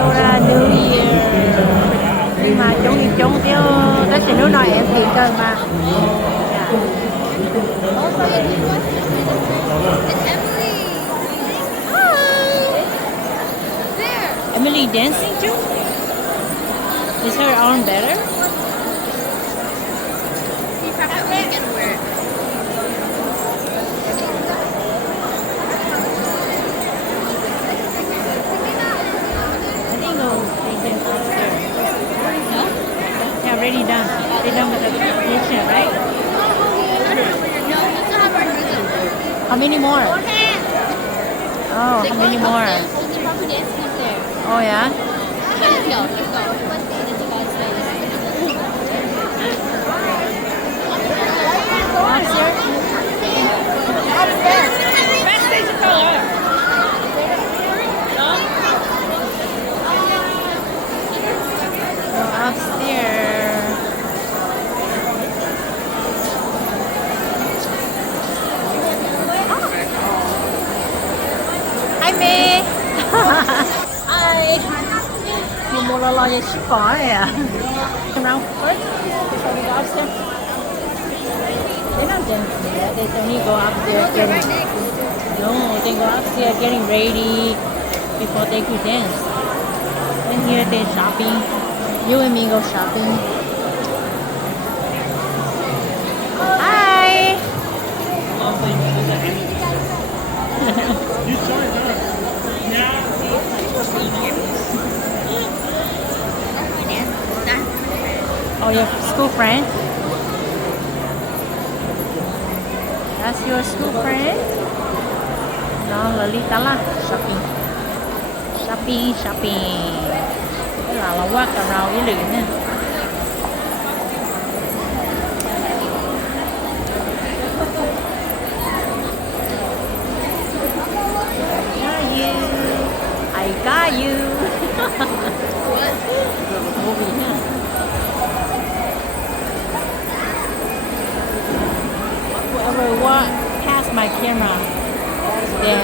Minnesota New Year. Nhưng mà chung thì chung tiêu tới sự nước nói em tìm cơn mà. Yeah. Emily dancing too? Is her arm better? Already done. They're done with the kitchen, right? How many more? Oh, how many more? Oh, yeah? Upstairs. Hi May. Hi. Một bộ lo như ship cỏ này à. Now first before we go upstairs. They're not done yet. They only go upstairs getting. No, they go upstairs getting ready before they could dance. And here they're shopping. You and me go shopping. Hi. Oh, your school friend? That's your school friend? No, Lolita lah. Shopping. Shopping, shopping. Là walk around với luyện nè. I got you. Movie ha. Whoever walk past my camera, then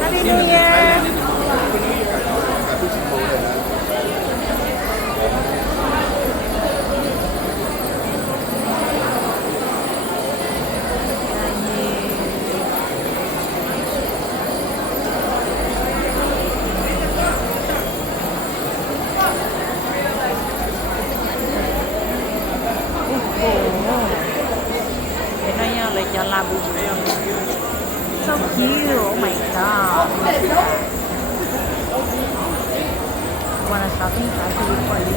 Happy New Year! So cute! Oh my god! Wanna shopping? I'll do it for you.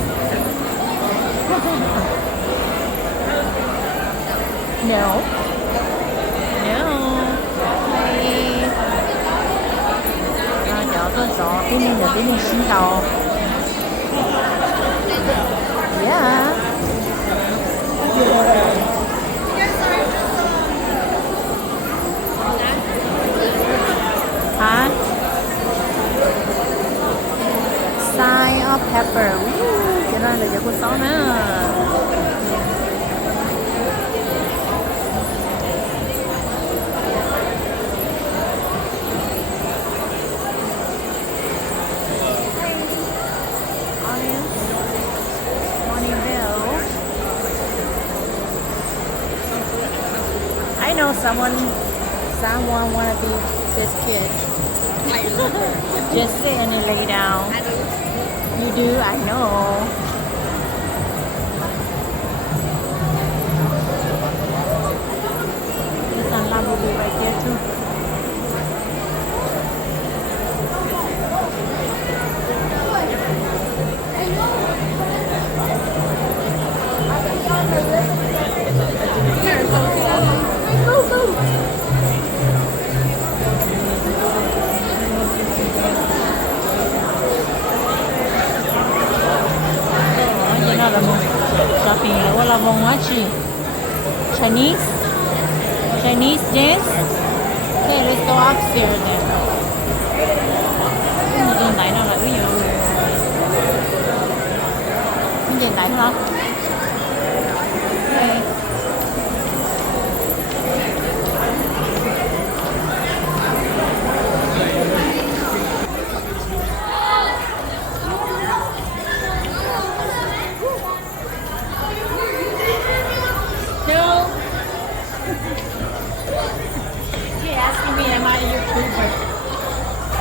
No. No. Hey. 然后脚这手，对面的对面洗头。Yeah. Hả? Side of pepper. Cái này là của sáu nữa. I know someone wanna be this kid. Just sit and lay down. You do? I know. The sunlight will be right there too. là vòng watching. Chinese? Chinese dance? Okay, let's go upstairs then. Cái gì nãy nào là ví dụ cái gì nãy hả? Okay.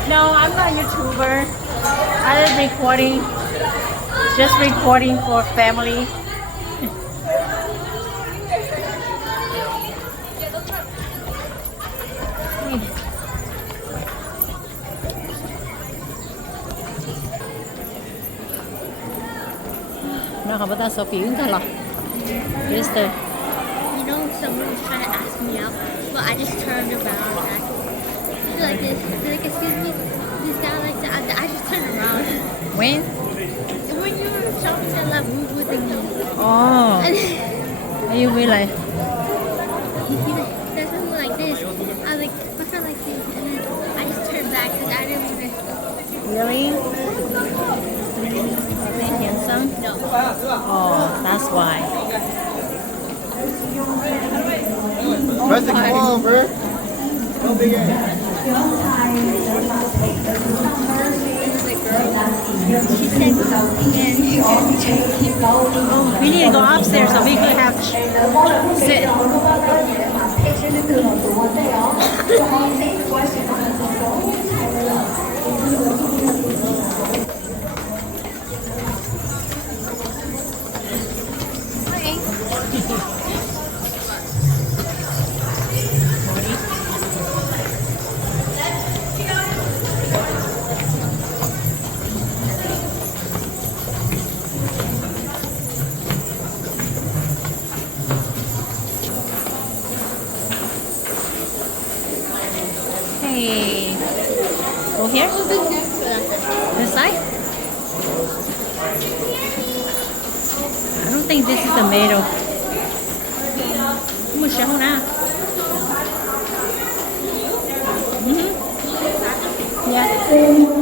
No, I'm not a YouTuber. I'm just recording for family. Nó không có ta số phiếu thôi là. Yes, there. You know, someone was trying to ask me out, but I just turned around. And like this, like excuse me, this guy like that. I just turned around. When? When you were shouting that like woo woo thing. Oh. And Are you really? he said something like this. I was like, my friend like this, and then I just turned back because I didn't even. Really? Are they handsome? No. Oh, that's why. Press the call over. No big air. She said, Oh, we need to go upstairs so we can have sit. Hey, go here. This side. I don't think this is tomato. Một xíu nào. Yeah.